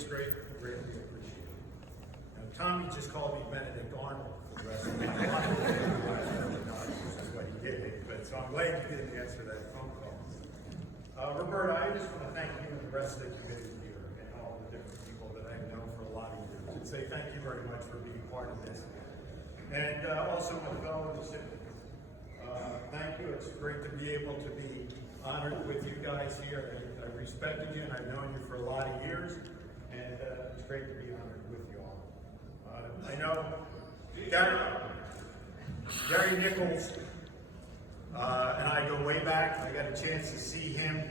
it's greatly appreciated. Tommy just called me Benedict Arnold for the rest of the day. Which is what he did, but so I'm glad you didn't answer that phone call. Roberta, I just want to thank you and the rest of the committee here and all the different people that I've known for a lot of years and say thank you very much for being part of this. And also my fellow recipients. Thank you. It's great to be able to be honored with you guys here. I've respected you and I've known you for a lot of years, and it's great to be honored with you all. I know Gary Nichols and I go way back. I got a chance to see him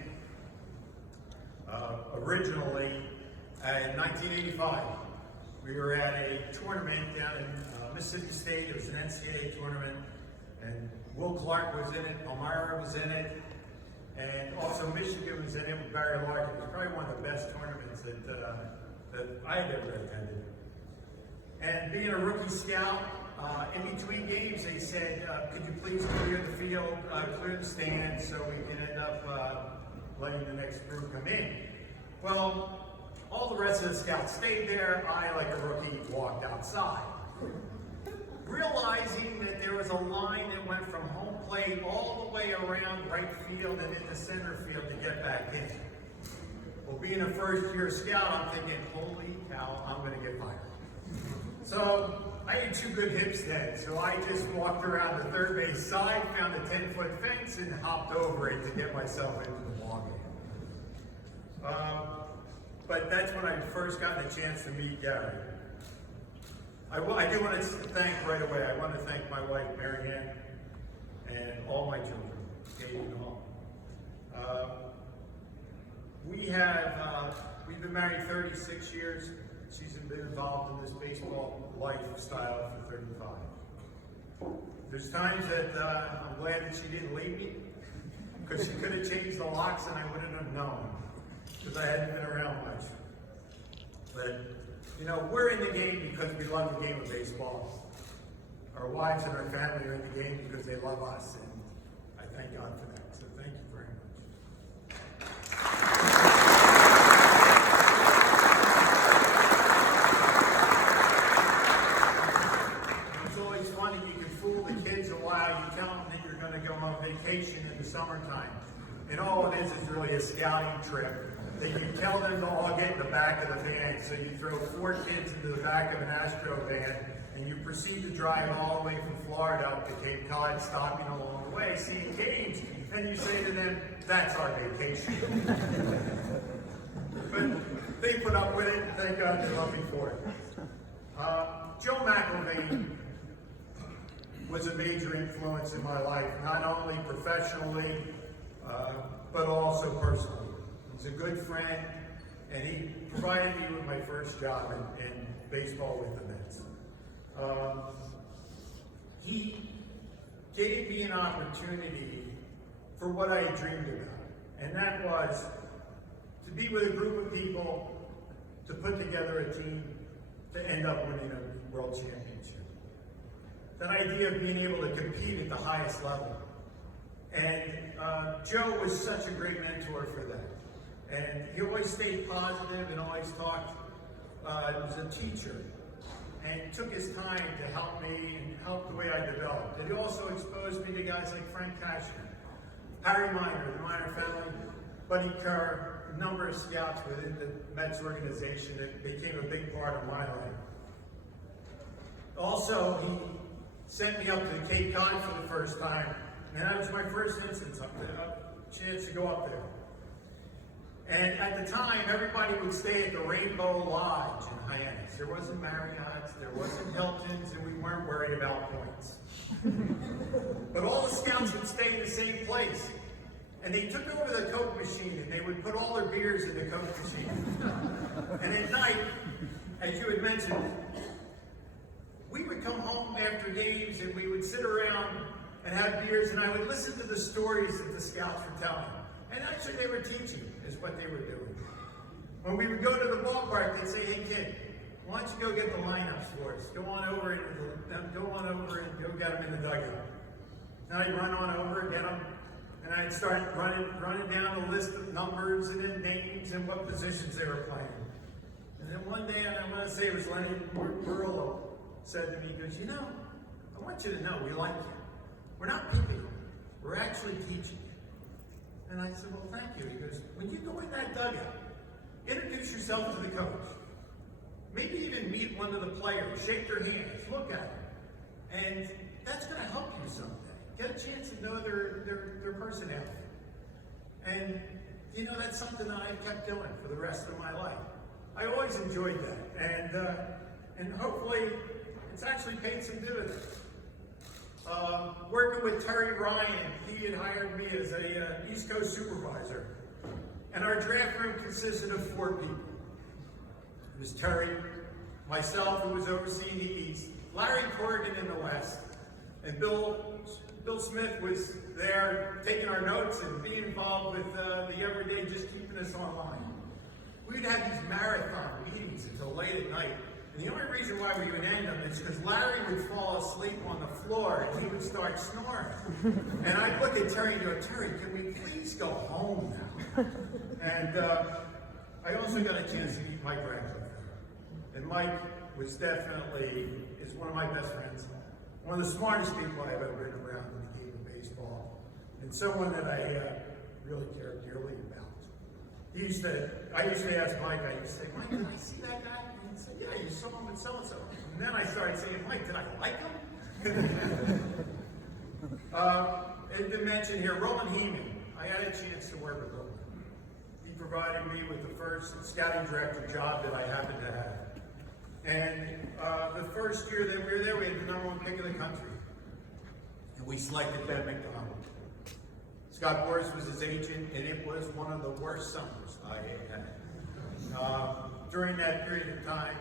originally in 1985. We were at a tournament down in Mississippi State. It was an NCAA tournament, and Will Clark was in it, Elmira was in it, and also Michigan was in it with Barry Larkin. It was probably one of the best tournaments that I had ever attended. And being a rookie scout, in between games, they said, could you please clear the field, clear the stands, so we can end up letting the next group come in. Well, all the rest of the scouts stayed there. I, like a rookie, walked outside, realizing that there was a line that went from home plate all the way around right field and into center field to get back in. Well, being a first-year scout, I'm thinking, holy cow, I'm going to get fired. So I had two good hips then, so I just walked around the third base side, found a 10-foot fence, and hopped over it to get myself into the ball game. But that's when I first got a chance to meet Gary. I do want to thank right away. I want to thank my wife, Mary Ann, and all my children, Kate and all. We've been married 36 years. She's been involved in this baseball lifestyle for 35. There's times that I'm glad that she didn't leave me, because she could have changed the locks and I wouldn't have known, because I hadn't been around much. But, you know, we're in the game because we love the game of baseball. Our wives and our family are in the game because they love us, and I thank God for that. So thank you very much. Vacation in the summertime, and all it is really a scouting trip. That you tell them to all get in the back of the van, so you throw 4 kids into the back of an Astro van, and you proceed to drive all the way from Florida up to Cape Cod, stopping along the way, seeing games, and you say to them, that's our vacation. But they put up with it, and thank God they love me for it. Joe McElvain was a major influence in my life, not only professionally, but also personally. He's a good friend, and he provided me with my first job in baseball with the Mets. He gave me an opportunity for what I had dreamed about, and that was to be with a group of people, to put together a team, to end up winning a world championship. That idea of being able to compete at the highest level. And Joe was such a great mentor for that. And he always stayed positive and always talked, he was a teacher, and took his time to help me and help the way I developed. And he also exposed me to guys like Frank Cashman, Harry Miner, the Miner family, Buddy Kerr, a number of scouts within the Mets organization that became a big part of my life. Also, he sent me up to Cape Cod for the first time, and that was my first instance up there, a chance to go up there. And at the time, everybody would stay at the Rainbow Lodge in Hyannis. There wasn't Marriott's, there wasn't Hilton's, and we weren't worried about points. But all the scouts would stay in the same place. And they took over the Coke machine, and they would put all their beers in the Coke machine. And at night, as you had mentioned, we would come home after games and we would sit around and have beers, and I would listen to the stories that the scouts were telling. And actually they were teaching is what they were doing. When we would go to the ballpark, they'd say, hey kid, why don't you go get the lineups for us? Go on over and go get them in the dugout. And I'd run on over and get them, and I'd start running down a list of numbers and then names and what positions they were playing. And then one day, and I want to say it was Lenny Murillo, said to me, he goes, you know, I want you to know we like you. We're not picking you. We're actually teaching you. And I said, well, thank you. He goes, when you go in that dugout, introduce yourself to the coach. Maybe even meet one of the players, shake their hands, look at them. And that's going to help you someday. Get a chance to know their personality. And, you know, that's something that I've kept doing for the rest of my life. I always enjoyed that. And hopefully, it's actually paid some dividends. Working with Terry Ryan, he had hired me as a East Coast supervisor. And our draft room consisted of 4 people. It was Terry, myself, who was overseeing the East, Larry Corrigan in the West, and Bill Smith was there taking our notes and being involved with the everyday, just keeping us online. We'd have these marathon meetings until late at night. And the only reason why we would end them is because Larry would fall asleep on the floor and he would start snoring. And I'd look at Terry and go, Terry, can we please go home now? And I also got a chance to meet Mike Radcliffe. And Mike was definitely, is one of my best friends. One of the smartest people I've ever been around in the game of baseball. And someone that I really care dearly about. I used to ask Mike, I used to say, Mike, did I see that guy? And he'd say, yeah, you saw him with so-and-so. And then I started saying, Mike, did I like him? It did mention here, Roland Heeman. I had a chance to work with Roland. He provided me with the first scouting director job that I happened to have. And the first year that we were there, we had the #1 pick of the country. And we selected Ben McDonald. Scott Boris was his agent, and it was one of the worst summers I had. During that period of time,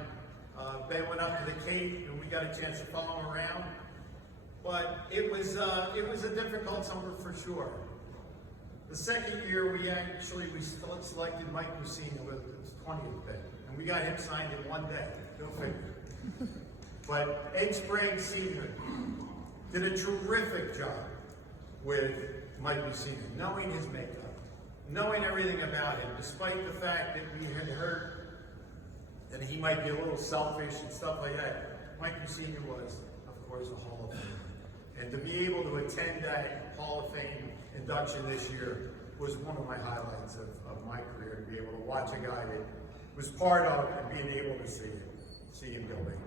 Ben went up to the Cape, and we got a chance to follow him around. But it was a difficult summer for sure. The second year, we selected Mike Mussina with his 20th pick, and we got him signed in one day. Go figure. But Ed Sprague Sr. did a terrific job with Mike Mussina, knowing his makeup, knowing everything about him, despite the fact that we had heard that he might be a little selfish and stuff like that. Mike Mussina was, of course, a Hall of Famer. And to be able to attend that Hall of Fame induction this year was one of my highlights of my career, to be able to watch a guy that was part of it and being able to see him go big.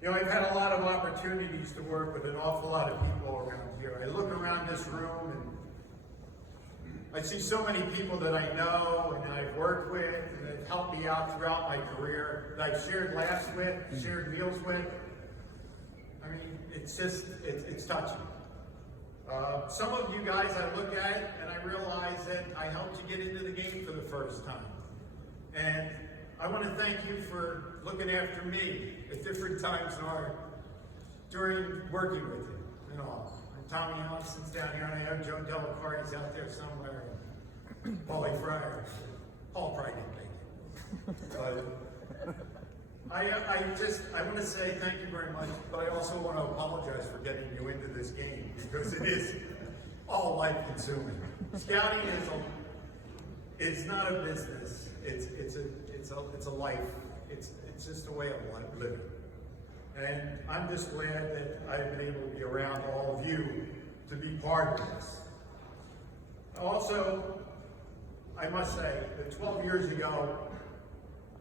You know, I've had a lot of opportunities to work with an awful lot of people around here. I look around this room and I see so many people that I know and I've worked with and that have helped me out throughout my career, that I've shared laughs with, shared meals with. I mean, it's touching. Some of you guys I look at and I realize that I helped you get into the game for the first time. And I want to thank you for looking after me at different times during working with you and all. And Tommy Allison's down here, and I know Joe Delacarte's out there somewhere, and Paulie Fryer. Paul probably didn't make it. But I want to say thank you very much, but I also want to apologize for getting you into this game, because it is all life-consuming. Scouting is not a business. It's a life. It's just a way of living. And I'm just glad that I've been able to be around all of you to be part of this. Also, I must say that 12 years ago,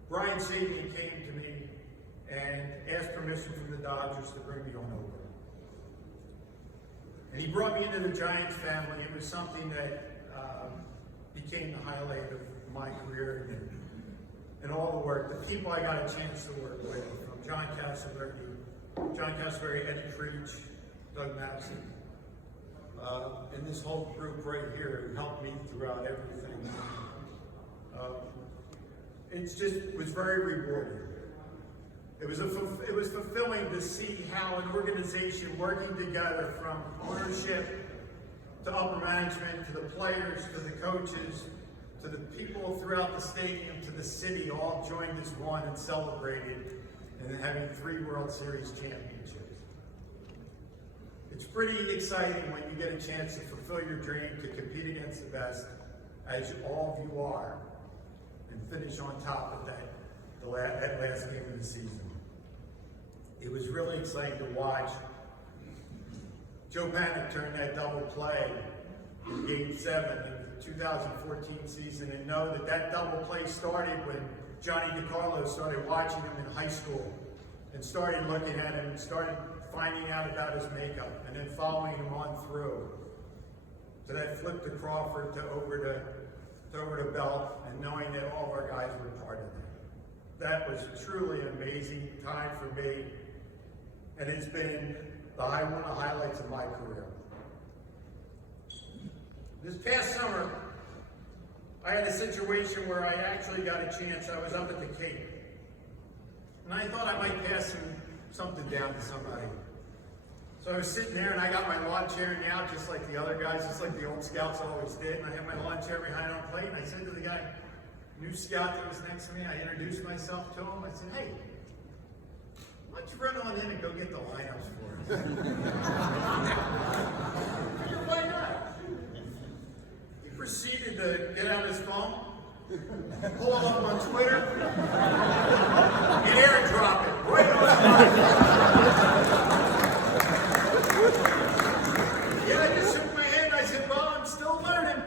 Brian Sabian came to me and asked permission from the Dodgers to bring me on over. And he brought me into the Giants family. It was something that became the highlight of my career and all the work. The people I got a chance to work with, from John Castleberry, Eddie Creech, Doug Madison, and this whole group right here who helped me throughout everything. It was very rewarding. It was fulfilling to see how an organization working together, from ownership to upper management, to the players, to the coaches, to the people throughout the stadium, to the city, all joined as one and celebrated, and having 3 World Series championships. It's pretty exciting when you get a chance to fulfill your dream, to compete against the best, as all of you are. And finish on top of that last game of the season. It was really exciting to watch Joe Panic turn that double play in Game 7 of the 2014 season, and know that that double play started when Johnny DiCarlo started watching him in high school and started looking at him and started finding out about his makeup, and then following him on through to that flip to Crawford to over to Belt, and knowing that all of our guys were part of it. That was truly an amazing time for me, and it's been one of the highlights of my career. This past summer, I had a situation where I actually got a chance. I was up at the Cape, and I thought I might pass something down to somebody. So I was sitting there, and I got my lawn chair now, just like the other guys, just like the old scouts always did. And I had my lawn chair behind on plate, and I said to the guy, new scout that was next to me, I introduced myself to him. I said, hey, why don't you run on in and go get the lineups for us? I said, why not? He proceeded to get out his phone, pull it up on Twitter, and airdrop it right on. Yeah, I just shook my head and I said, well, I'm still learning.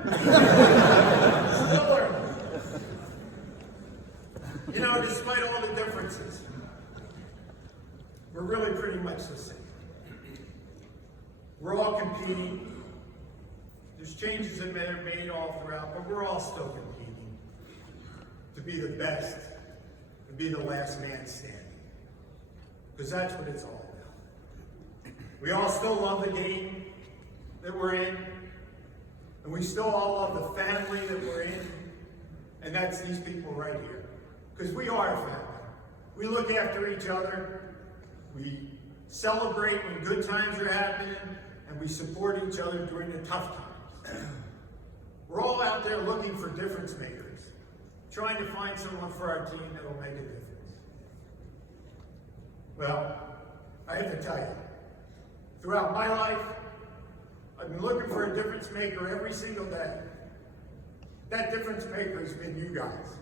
Still learning. You know, despite all the differences, we're really pretty much the same. We're all competing. There's changes that are made all throughout, but we're all still competing to be the best, to be the last man standing. Because that's what it's all about. We all still love the game that we're in, and we still all love the family that we're in, and that's these people right here. Because we are a family. We look after each other, we celebrate when good times are happening, and we support each other during the tough times. We're all out there looking for difference makers, trying to find someone for our team that will make a difference. Well, I have to tell you, throughout my life, I've been looking for a difference maker every single day. That difference maker has been you guys.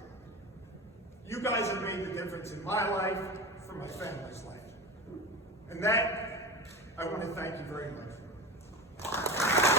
You guys have made the difference in my life, for my family's life. And that, I want to thank you very much for.